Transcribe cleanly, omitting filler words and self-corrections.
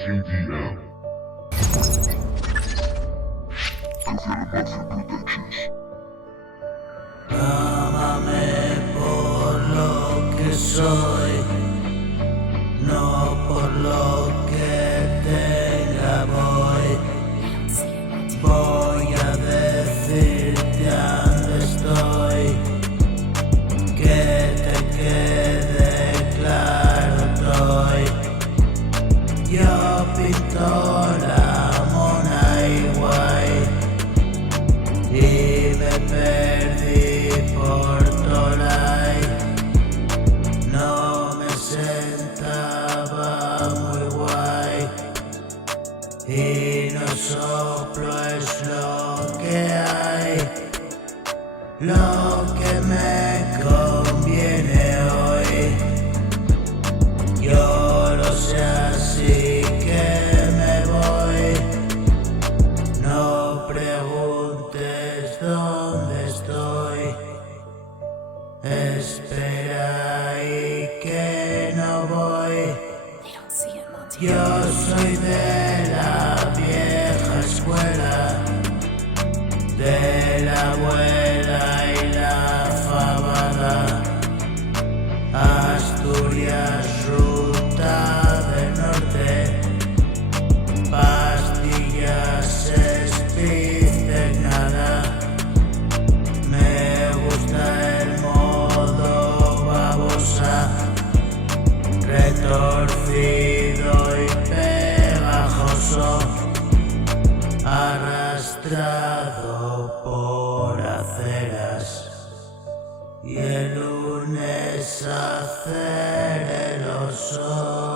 JDM. Confirmation Productions. Ámame por lo que soy, no por lo que tenga. Voy a decirte dónde estoy, que te quede claro estoy. Yo pinto la mona igual y me perdí por Tolai. No me sentaba muy guay y no soplo es lo que hay, lo que me conviene hoy. Yo lo sé, así que me voy. No preguntes dónde estoy, espera y que no voy. Yo soy de la vieja escuela, de la abuela y la fabada. Asturias, ruta del norte, pastillas, speed de nada. Me gusta el modo babosa, retorcido y pegajoso, arrastrado por aceras, y el lunes hacer el oso.